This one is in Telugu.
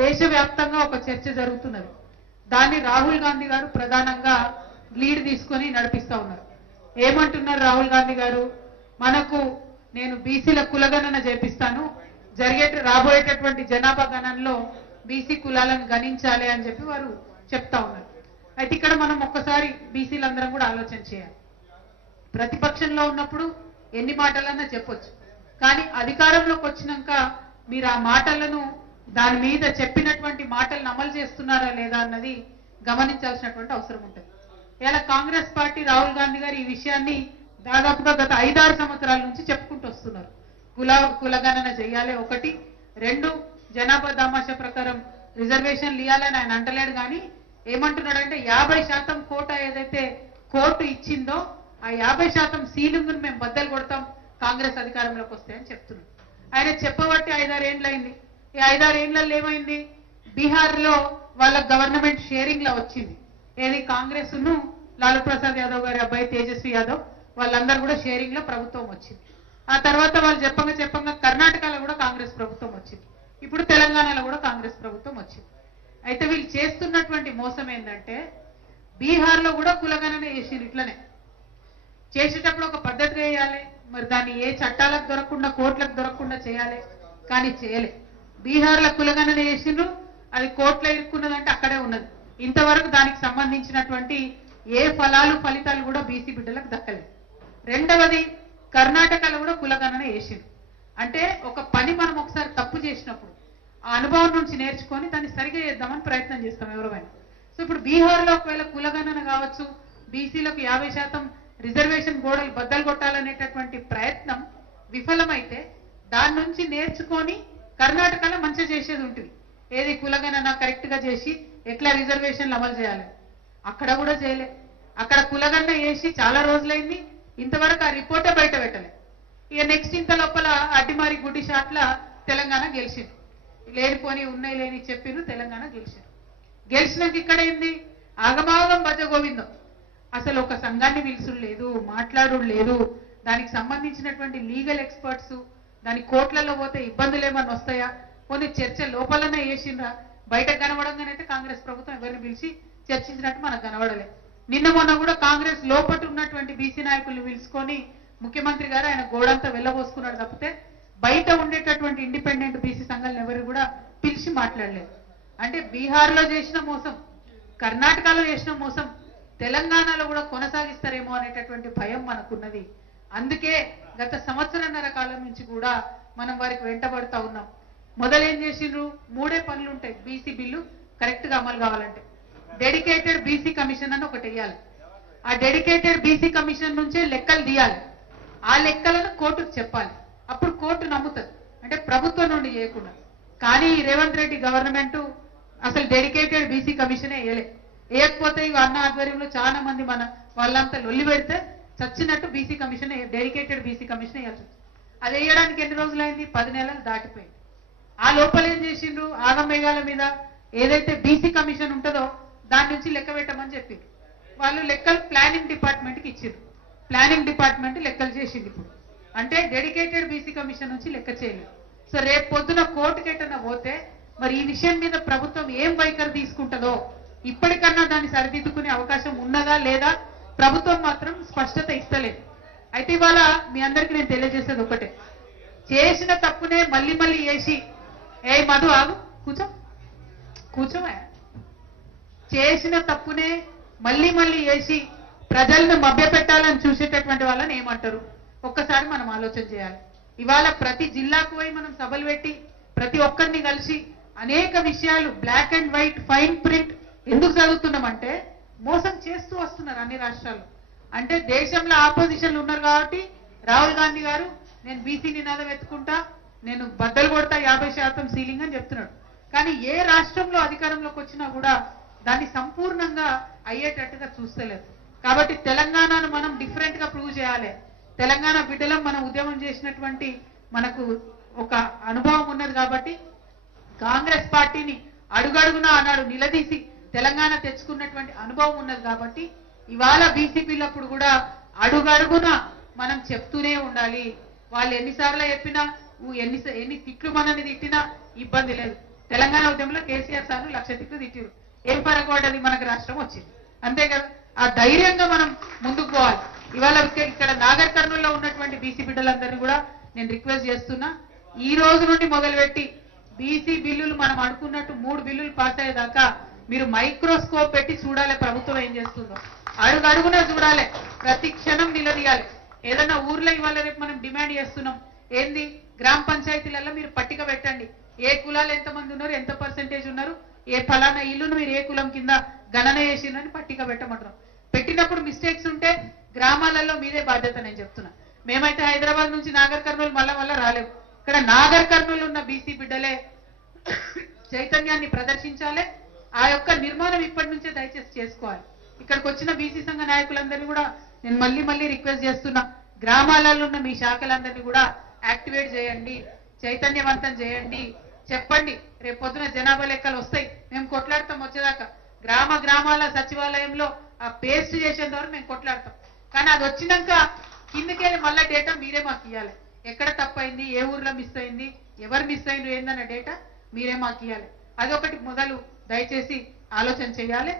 దేశవ్యాప్తంగా ఒక చర్చ జరుగుతున్నది. దాన్ని రాహుల్ గాంధీ గారు ప్రధానంగా లీడ్ తీసుకొని నడిపిస్తా ఉన్నారు. ఏమంటున్నారు రాహుల్ గాంధీ గారు? మనకు నేను బీసీల కులగణన చేపిస్తాను, రాబోయేటటువంటి జనాభా గణనలో బీసీ కులాలను గణించాలి అని చెప్పి వారు చెప్తా ఉన్నారు. అయితే ఇక్కడ మనం ఒక్కసారి బీసీలందరం కూడా ఆలోచన చేయాలి. ప్రతిపక్షంలో ఉన్నప్పుడు ఎన్ని మాటలన్నా చెప్పొచ్చు, కానీ అధికారంలోకి వచ్చినాక మీరు ఆ మాటలను దాని మీద చెప్పినటువంటి మాటలను అమలు చేస్తున్నారా లేదా అన్నది గమనించాల్సినటువంటి అవసరం ఉంటుంది. ఇలా కాంగ్రెస్ పార్టీ రాహుల్ గాంధీ గారు ఈ విషయాన్ని దాదాపుగా గత 5-6 సంవత్సరాల నుంచి చెప్పుకుంటూ వస్తున్నారు. కులగణన చేయాలి, 1, 2 జనాభా దామాషా ప్రకారం రిజర్వేషన్లు ఇవ్వాలని ఆయన అంటలేడు. కానీ ఏమంటున్నాడంటే 50% కోటా ఏదైతే కోర్టు ఇచ్చిందో ఆ 50% సీలింగ్ ను మేము బద్దలు కొడతాం కాంగ్రెస్ అధికారంలోకి వస్తే అని చెప్తున్నాడు. ఆయన చెప్పబట్టి 5-6 ఏళ్ళు అయింది. ఈ 5-6 ఏళ్లలో ఏమైంది? బీహార్ లో వాళ్ళ గవర్నమెంట్ షేరింగ్ లో వచ్చింది. ఏది? కాంగ్రెస్ ను లాలూ ప్రసాద్ యాదవ్ గారి అబ్బాయి తేజస్వి యాదవ్ వాళ్ళందరూ కూడా షేరింగ్ లో ప్రభుత్వం వచ్చింది. ఆ తర్వాత వాళ్ళు చెప్పంగా కర్ణాటకలో కూడా కాంగ్రెస్ ప్రభుత్వం వచ్చింది. ఇప్పుడు తెలంగాణలో కూడా కాంగ్రెస్ ప్రభుత్వం వచ్చింది. అయితే వీళ్ళు చేస్తున్నటువంటి మోసం ఏంటంటే బీహార్ లో కూడా కులగణన చేసింది. ఇట్లనే చేసేటప్పుడు ఒక పద్ధతి వేయాలి, మరి దాన్ని ఏ చట్టాలకు దొరకకుండా కోర్టులకు దొరకకుండా చేయాలి, కానీ చేయలే. బీహార్ లో కులగణన చేసిండ్రు, అది కోర్టులో ఇరుక్కున్నదంటే అక్కడే ఉన్నది. ఇంతవరకు దానికి సంబంధించినటువంటి ఏ ఫలితాలు కూడా బీసీ బిడ్డలకు దక్కలేదు. రెండవది, కర్ణాటకలో కూడా కులగణన చేసిండ్రు. అంటే ఒక పని మనం ఒకసారి తప్పు చేసినప్పుడు ఆ అనుభవం నుంచి నేర్చుకొని దాన్ని సరిగా చేద్దామని ప్రయత్నం చేస్తాం ఎవరైనా. సో ఇప్పుడు బీహార్లో ఒకవేళ కులగణన కావచ్చు, బీసీలకు 50% రిజర్వేషన్ గోడలు బద్దలు కొట్టాలనేటటువంటి ప్రయత్నం విఫలమైతే దాని నుంచి నేర్చుకొని కర్ణాటకలో మంచిగా చేసేది ఉంటుంది. ఏది? కులగణన కరెక్ట్ గా చేసి ఎట్లా రిజర్వేషన్లు అమలు చేయాలి. అక్కడ కూడా చేయలే. అక్కడ కులగణన చేసి చాలా రోజులైంది, ఇంతవరకు ఆ రిపోర్టే బయట పెట్టలే. ఇక నెక్స్ట్ ఇంత లోపల అడ్డిమారి గుడ్డి షాట్ల తెలంగాణ గెలిచింది. లేనిపోని ఉన్నాయి లేని చెప్పిను తెలంగాణ గెలిచింది. గెలిచినాక ఇక్కడ ఏంది? ఆగమాగం భజ గోవిందం. అసలు ఒక సంఘాన్ని పిలుచుడు లేదు, మాట్లాడు లేదు. దానికి సంబంధించినటువంటి లీగల్ ఎక్స్పర్ట్స్ దాని కోర్టులలో పోతే ఇబ్బందులు ఏమన్నా వస్తాయా, కొన్ని చర్చ లోపలనే వేసిండ్రా, బయట కనబడంగానైతే కాంగ్రెస్ ప్రభుత్వం ఎవరిని పిలిచి చర్చించినట్టు మనకు కనబడలే. నిన్న మొన్న కూడా కాంగ్రెస్ లోపట ఉన్నటువంటి బీసీ నాయకుల్ని పిలుచుకొని ముఖ్యమంత్రి గారు ఆయన గోడంతా వెళ్ళబోసుకున్నాడు తప్పితే బయట ఉండేటటువంటి ఇండిపెండెంట్ బీసీ సంఘాలను ఎవరు కూడా పిలిచి మాట్లాడలేదు. అంటే బీహార్లో చేసిన మోసం, కర్ణాటకలో చేసిన మోసం తెలంగాణలో కూడా కొనసాగిస్తారేమో అనేటటువంటి భయం మనకున్నది. అందుకే గత సంవత్సరన్నర కాలం నుంచి కూడా మనం వారికి వెంటబడుతూ ఉన్నాం. మొదలేం చేసిండ్రు? 3 పనులు ఉంటాయి బీసీ బిల్లు కరెక్ట్ గా అమలు కావాలంటే. డెడికేటెడ్ బీసీ కమిషన్ అని ఒకటి వేయాలి. ఆ డెడికేటెడ్ బీసీ కమిషన్ నుంచే లెక్కలు తీయాలి. ఆ లెక్కలను కోర్టుకు చెప్పాలి. అప్పుడు కోర్టు నమ్ముతుంది, అంటే ప్రభుత్వం నుండి చేయకుండా. కానీ రేవంత్ రెడ్డి గవర్నమెంట్ అసలు డెడికేటెడ్ బీసీ కమిషనే వేయకపోతే ఇవి అన్న ఆధ్వర్యంలో చాలా మంది మన వాళ్ళంతా లొల్లి పెడితే చచ్చినట్టు BC commission dedicated BC commission వేయాల్సి వచ్చింది. అది వేయడానికి ఎన్ని రోజులైంది? 10 నెలలు దాటిపోయింది. ఆ లోపల ఏం చేసిండ్రు? ఆగమేఘాల మీద ఏదైతే బీసీ కమిషన్ ఉంటుందో దాని నుంచి లెక్క పెట్టమని చెప్పిండ్రు. వాళ్ళు లెక్కలు ప్లానింగ్ డిపార్ట్మెంట్కి ఇచ్చిండ్రు. ప్లానింగ్ డిపార్ట్మెంట్ లెక్కలు చేసింది. ఇప్పుడు అంటే డెడికేటెడ్ బీసీ కమిషన్ నుంచి లెక్క చేయలేదు. సో రేపు పొద్దున కోర్టుకి ఎటన్నా పోతే మరి ఈ విషయం మీద ప్రభుత్వం ఏం వైఖరి తీసుకుంటుందో ఇప్పటికన్నా దాన్ని సరిదిద్దుకునే అవకాశం ఉన్నదా లేదా ప్రభుత్వం మాత్రం స్పష్టత ఇస్తలేదు. అయితే ఇవాళ మీ అందరికీ నేను తెలియజేసేది ఒకటే, చేసిన తప్పునే మళ్ళీ మళ్ళీ వేసి మధు ఆగు కూర్చోమా, చేసిన తప్పునే మళ్ళీ మళ్ళీ వేసి ప్రజలను మభ్యపెట్టాలని చూసేటటువంటి వాళ్ళని ఏమంటారు? ఒక్కసారి మనం ఆలోచన చేయాలి. ఇవాళ ప్రతి జిల్లాకు పోయి మనం సభలు పెట్టి ప్రతి ఒక్కరిని కలిసి అనేక విషయాలు black and white fine print ఎందుకు చదువుతున్నామంటే మోసం చేస్తూ వస్తున్నారు అన్ని రాష్ట్రాలు. అంటే దేశంలో ఆపోజిషన్లు ఉన్నారు కాబట్టి రాహుల్ గాంధీ గారు నేను బీసీ నినాదం ఎత్తుకుంటా, నేను బద్దలు కొడతా 50% సీలింగ్ అని చెప్తున్నాడు. కానీ ఏ రాష్ట్రంలో అధికారంలోకి వచ్చినా కూడా దాన్ని సంపూర్ణంగా అయ్యేటట్టుగా చూస్తలేదు. కాబట్టి తెలంగాణను మనం డిఫరెంట్ గా ప్రూవ్ చేయాలి. తెలంగాణ బిడ్డలం మనం ఉద్యమం చేసినటువంటి మనకు ఒక అనుభవం ఉన్నది కాబట్టి కాంగ్రెస్ పార్టీని అడుగడుగునా ఆనాడు నిలదీసి తెలంగాణ తెచ్చుకున్నటువంటి అనుభవం ఉన్నది కాబట్టి ఇవాళ బీసీపీలప్పుడు కూడా అడుగడుగునా మనం చెప్తూనే ఉండాలి. వాళ్ళు ఎన్నిసార్లు చెప్పినా ఎన్ని తిట్లు మనని తిట్టినా ఇబ్బంది లేదు. తెలంగాణ ఉద్యమంలో కేసీఆర్ సార్లు 1,00,000 తిట్లు తిట్టిరు. ఏం పరగబడ్డది? మనకు రాష్ట్రం వచ్చింది. అంతే కదా. ఆ ధైర్యంగా మనం ముందుకు పోవాలి. ఇవాళ ఇక్కడ నాగర్ కర్నూలులో ఉన్నటువంటి బీసీ బిడ్డలందరినీ కూడా నేను రిక్వెస్ట్ చేస్తున్నా, ఈ రోజు నుండి మొదలుపెట్టి బీసీ బిల్లులు మనం అనుకున్నట్టు 3 బిల్లులు పాస్ అయ్యేదాకా మీరు మైక్రోస్కోప్ పెట్టి చూడాలి ప్రభుత్వం ఏం చేస్తుందో. అడుగడుగునా చూడాలి, ప్రతి క్షణం నిలదీయాలి. ఏదన్నా ఊర్లో ఇవాళ రేపు మనం డిమాండ్ చేస్తున్నాం ఏంది, గ్రామ పంచాయతీలలో మీరు పట్టిక పెట్టండి, ఏ కులాలు ఎంతమంది ఉన్నారు, ఎంత పర్సెంటేజ్ ఉన్నారు, ఏ ఫలానా ఇల్లును మీరు ఏ కులం కింద గణన చేసిందని పట్టిక పెట్టమంటారు. పెట్టినప్పుడు మిస్టేక్స్ ఉంటే గ్రామాలలో మీదే బాధ్యత. నేను చెప్తున్నా, మేమైతే హైదరాబాద్ నుంచి నాగర్ కర్నూలు మళ్ళా రాలేవు. ఇక్కడ నాగర్ కర్నూలు ఉన్న బీసీ బిడ్డలే చైతన్యాన్ని ప్రదర్శించాలి. ఆ యొక్క నిర్మాణం ఇప్పటి నుంచే దయచేసి చేసుకోవాలి. ఇక్కడికి వచ్చిన బీసీ సంఘ నాయకులందరినీ కూడా నేను మళ్ళీ రిక్వెస్ట్ చేస్తున్నా, గ్రామాలలో ఉన్న మీ శాఖలందరినీ కూడా యాక్టివేట్ చేయండి, చైతన్యవంతం చేయండి, చెప్పండి. రేపు పొద్దున జనాభా లెక్కలు వస్తాయి, మేము కొట్లాడతాం. వచ్చేదాకా గ్రామాల సచివాలయంలో ఆ పేస్ట్ చేసేంత వరకు మేము కొట్లాడతాం. కానీ అది వచ్చినాక కిందకెళ్ళి మళ్ళీ డేటా మీరే మాకు ఇవ్వాలి. ఎక్కడ తప్పైంది, ఏ ఊర్లో మిస్ అయింది, ఎవరు మిస్ అయింది ఏందన్న డేటా మీరే మాకు ఇవ్వాలి. అదొకటి మొదలు దయచేసి ఆలోచన చేయాలి.